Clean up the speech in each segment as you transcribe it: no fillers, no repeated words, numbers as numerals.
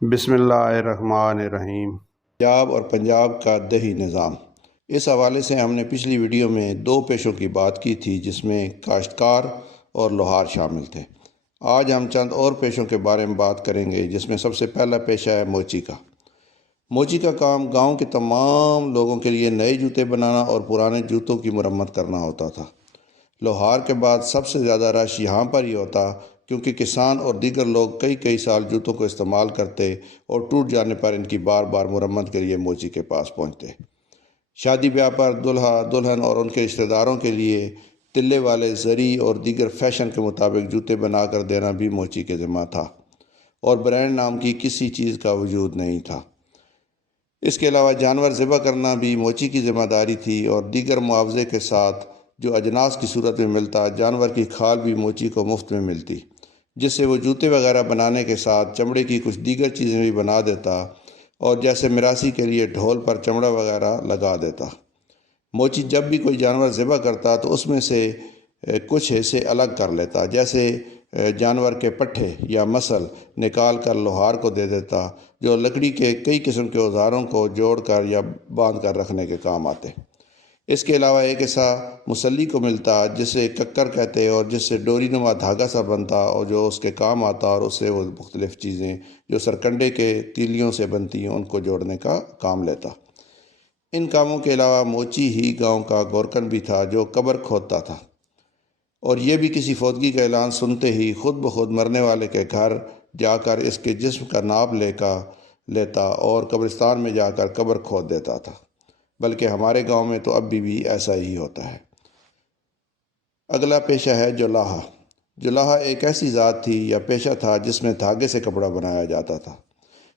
بسم اللہ الرحمن الرحیم۔ پنجاب اور پنجاب کا دیہی نظام، اس حوالے سے ہم نے پچھلی ویڈیو میں دو پیشوں کی بات کی تھی جس میں کاشتکار اور لوہار شامل تھے۔ آج ہم چند اور پیشوں کے بارے میں بات کریں گے جس میں سب سے پہلا پیشہ ہے موچی کا۔ موچی کا کام گاؤں کے تمام لوگوں کے لیے نئے جوتے بنانا اور پرانے جوتوں کی مرمت کرنا ہوتا تھا۔ لوہار کے بعد سب سے زیادہ رش یہاں پر ہی ہوتا کیونکہ کسان اور دیگر لوگ کئی سال جوتوں کو استعمال کرتے اور ٹوٹ جانے پر ان کی بار بار مرمت کے لیے موچی کے پاس پہنچتے۔ شادی بیاہ پر دلہا دلہن اور ان کے رشتہ داروں کے لیے تلے والے زری اور دیگر فیشن کے مطابق جوتے بنا کر دینا بھی موچی کے ذمہ تھا، اور برانڈ نام کی کسی چیز کا وجود نہیں تھا۔ اس کے علاوہ جانور ذبح کرنا بھی موچی کی ذمہ داری تھی، اور دیگر معاوضے کے ساتھ جو اجناس کی صورت میں ملتا، جانور کی کھال بھی موچی کو مفت میں ملتی، جس سے وہ جوتے وغیرہ بنانے کے ساتھ چمڑے کی کچھ دیگر چیزیں بھی بنا دیتا، اور جیسے میراثی کے لیے ڈھول پر چمڑا وغیرہ لگا دیتا۔ موچی جب بھی کوئی جانور ذبح کرتا تو اس میں سے کچھ حصے الگ کر لیتا، جیسے جانور کے پٹھے یا مسل نکال کر لوہار کو دے دیتا، جو لکڑی کے کئی قسم کے اوزاروں کو جوڑ کر یا باندھ کر رکھنے کے کام آتے۔ اس کے علاوہ ایک ایسا مسلی کو ملتا جسے ککر کہتے اور جس سے ڈوری نما دھاگا سا بنتا اور جو اس کے کام آتا، اور اس سے وہ مختلف چیزیں جو سرکنڈے کے تیلیوں سے بنتی ہیں ان کو جوڑنے کا کام لیتا۔ ان کاموں کے علاوہ موچی ہی گاؤں کا گورکن بھی تھا جو قبر کھودتا تھا، اور یہ بھی کسی فوتگی کا اعلان سنتے ہی خود بخود مرنے والے کے گھر جا کر اس کے جسم کا ناپ لیتا اور قبرستان میں جا کر قبر کھود دیتا تھا، بلکہ ہمارے گاؤں میں تو اب بھی ایسا ہی ہوتا ہے۔ اگلا پیشہ ہے جولاہا۔ جولاہا ایک ایسی ذات تھی یا پیشہ تھا جس میں دھاگے سے کپڑا بنایا جاتا تھا۔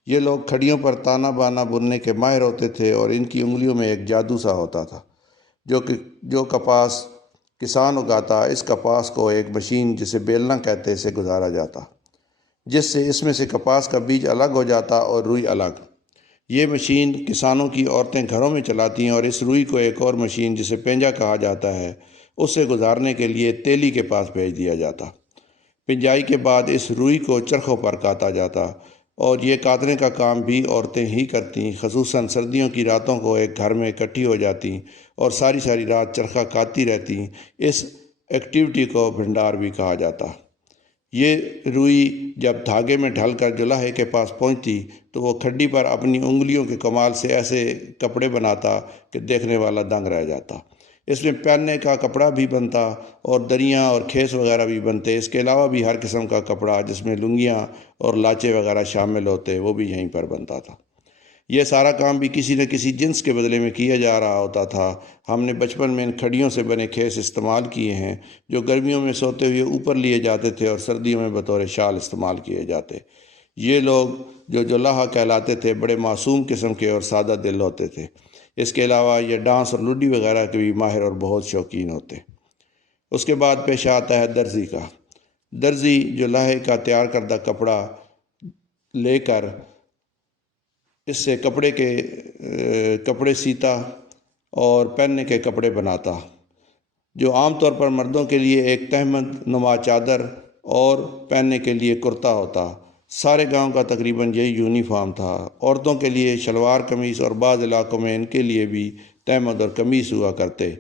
یہ لوگ کھڑیوں پر تانا بانا بننے کے ماہر ہوتے تھے، اور ان کی انگلیوں میں ایک جادو سا ہوتا تھا جو کپاس کسان اگاتا، اس کپاس کو ایک مشین جسے بیلنا کہتے سے گزارا جاتا، جس سے اس میں سے کپاس کا بیج الگ ہو جاتا اور روئی الگ۔ یہ مشین کسانوں کی عورتیں گھروں میں چلاتی ہیں، اور اس روئی کو ایک اور مشین جسے پینجا کہا جاتا ہے اس سے گزارنے کے لیے تیلی کے پاس بھیج دیا جاتا۔ پنجائی کے بعد اس روئی کو چرخوں پر کاتا جاتا، اور یہ کاتنے کا کام بھی عورتیں ہی کرتیں۔ خصوصاً سردیوں کی راتوں کو ایک گھر میں اکٹھی ہو جاتی اور ساری رات چرخہ کاتی رہتی۔ اس ایکٹیویٹی کو بھنڈار بھی کہا جاتا۔ یہ روئی جب دھاگے میں ڈھل کر جولاہے کے پاس پہنچتی تو وہ کھڈی پر اپنی انگلیوں کے کمال سے ایسے کپڑے بناتا کہ دیکھنے والا دنگ رہ جاتا۔ اس میں پہننے کا کپڑا بھی بنتا اور دریاں اور کھیس وغیرہ بھی بنتے۔ اس کے علاوہ بھی ہر قسم کا کپڑا جس میں لنگیاں اور لاچے وغیرہ شامل ہوتے وہ بھی یہیں پر بنتا تھا۔ یہ سارا کام بھی کسی نہ کسی جنس کے بدلے میں کیا جا رہا ہوتا تھا۔ ہم نے بچپن میں ان کھڑیوں سے بنے کھیس استعمال کیے ہیں جو گرمیوں میں سوتے ہوئے اوپر لیے جاتے تھے اور سردیوں میں بطور شال استعمال کیے جاتے۔ یہ لوگ جو جولاہا کہلاتے تھے بڑے معصوم قسم کے اور سادہ دل ہوتے تھے۔ اس کے علاوہ یہ ڈانس اور لوڈی وغیرہ کے بھی ماہر اور بہت شوقین ہوتے۔ اس کے بعد پیش آتا ہے درزی کا۔ درزی جولاہے کا تیار کردہ کپڑا لے کر اس سے کپڑے سیتا اور پہننے کے کپڑے بناتا، جو عام طور پر مردوں کے لیے ایک تہمد نما چادر اور پہننے کے لیے کرتا ہوتا۔ سارے گاؤں کا تقریباً یہی یونیفارم تھا۔ عورتوں کے لیے شلوار قمیص، اور بعض علاقوں میں ان کے لیے بھی تہمد اور قمیص ہوا کرتے۔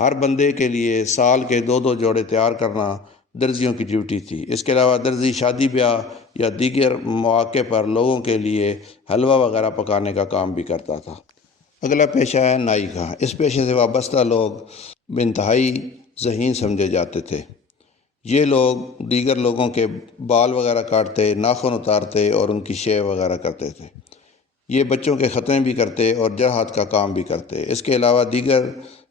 ہر بندے کے لیے سال کے 2 جوڑے تیار کرنا درزیوں کی ڈیوٹی تھی۔ اس کے علاوہ درزی شادی بیاہ یا دیگر مواقع پر لوگوں کے لیے حلوہ وغیرہ پکانے کا کام بھی کرتا تھا۔ اگلا پیشہ ہے نائی کا۔ اس پیشے سے وابستہ لوگ انتہائی ذہین سمجھے جاتے تھے۔ یہ لوگ دیگر لوگوں کے بال وغیرہ کاٹتے، ناخن اتارتے اور ان کی شیو وغیرہ کرتے تھے۔ یہ بچوں کے ختنے بھی کرتے اور جراحت کا کام بھی کرتے۔ اس کے علاوہ دیگر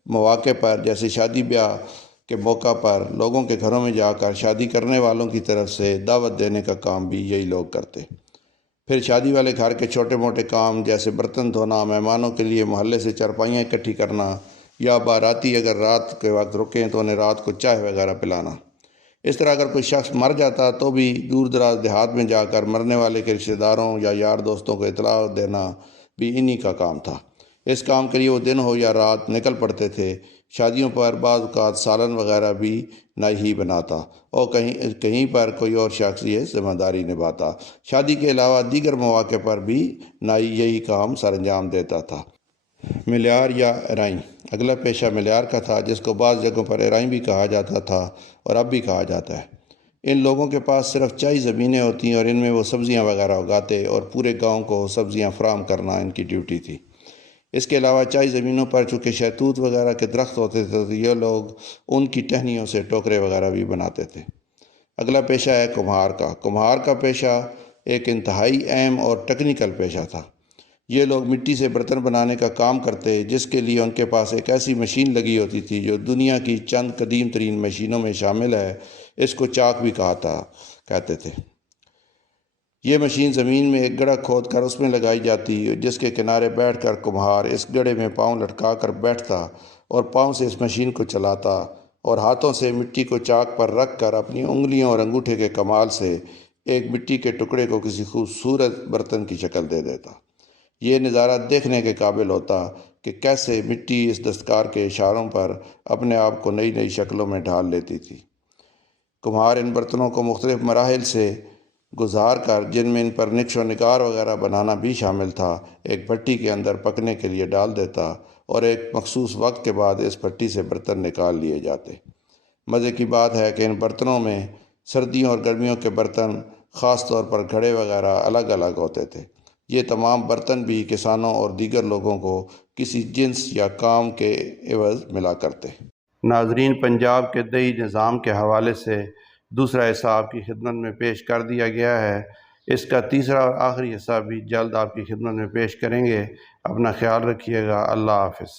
مواقع پر جیسے شادی بیاہ کے موقع پر لوگوں کے گھروں میں جا کر شادی کرنے والوں کی طرف سے دعوت دینے کا کام بھی یہی لوگ کرتے۔ پھر شادی والے گھر کے چھوٹے موٹے کام جیسے برتن دھونا، مہمانوں کے لیے محلے سے چارپائیاں اکٹھی کرنا، یا باراتی اگر رات کے وقت رکیں تو انہیں رات کو چائے وغیرہ پلانا۔ اس طرح اگر کوئی شخص مر جاتا تو بھی دور دراز دیہات میں جا کر مرنے والے کے رشتہ داروں یا یار دوستوں کو اطلاع دینا بھی انہی کا کام تھا۔ اس کام کے لیے وہ دن ہو یا رات نکل پڑتے تھے۔ شادیوں پر بعض اوقات سالن وغیرہ بھی نائی ہی بناتا اور کہیں پر کوئی اور شخص یہ ذمہ داری نبھاتا۔ شادی کے علاوہ دیگر مواقع پر بھی نائی یہی کام سر انجام دیتا تھا۔ ملیار یا ارائیں۔ اگلا پیشہ ملیار کا تھا، جس کو بعض جگہوں پر ارائیں بھی کہا جاتا تھا اور اب بھی کہا جاتا ہے۔ ان لوگوں کے پاس صرف چائی زمینیں ہوتی اور ان میں وہ سبزیاں وغیرہ اگاتے اور پورے گاؤں کو سبزیاں فراہم کرنا ان کی ڈیوٹی تھی۔ اس کے علاوہ چائی زمینوں پر چونکہ شہتوت وغیرہ کے درخت ہوتے تھے تو یہ لوگ ان کی ٹہنیوں سے ٹوکرے وغیرہ بھی بناتے تھے۔ اگلا پیشہ ہے کمہار کا۔ کمہار کا پیشہ ایک انتہائی اہم اور ٹیکنیکل پیشہ تھا۔ یہ لوگ مٹی سے برتن بنانے کا کام کرتے، جس کے لیے ان کے پاس ایک ایسی مشین لگی ہوتی تھی جو دنیا کی چند قدیم ترین مشینوں میں شامل ہے۔ اس کو چاک بھی کہتے تھے۔ یہ مشین زمین میں ایک گڑھا کھود کر اس میں لگائی جاتی، جس کے کنارے بیٹھ کر کمہار اس گڑھے میں پاؤں لٹکا کر بیٹھتا اور پاؤں سے اس مشین کو چلاتا اور ہاتھوں سے مٹی کو چاک پر رکھ کر اپنی انگلیوں اور انگوٹھے کے کمال سے ایک مٹی کے ٹکڑے کو کسی خوبصورت برتن کی شکل دے دیتا۔ یہ نظارہ دیکھنے کے قابل ہوتا کہ کیسے مٹی اس دستکار کے اشاروں پر اپنے آپ کو نئی نئی شکلوں میں ڈھال لیتی تھی۔ کمہار ان برتنوں کو مختلف مراحل سے گزار کر، جن میں ان پر نقش و نگار وغیرہ بنانا بھی شامل تھا، ایک بھٹی کے اندر پکنے کے لیے ڈال دیتا اور ایک مخصوص وقت کے بعد اس بھٹی سے برتن نکال لیے جاتے۔ مزے کی بات ہے کہ ان برتنوں میں سردیوں اور گرمیوں کے برتن، خاص طور پر گھڑے وغیرہ الگ الگ ہوتے تھے۔ یہ تمام برتن بھی کسانوں اور دیگر لوگوں کو کسی جنس یا کام کے عوض ملا کرتے۔ ناظرین، پنجاب کے دیہی نظام کے حوالے سے دوسرا حصہ آپ کی خدمت میں پیش کر دیا گیا ہے۔ اس کا تیسرا اور آخری حصہ بھی جلد آپ کی خدمت میں پیش کریں گے۔ اپنا خیال رکھیے گا۔ اللہ حافظ۔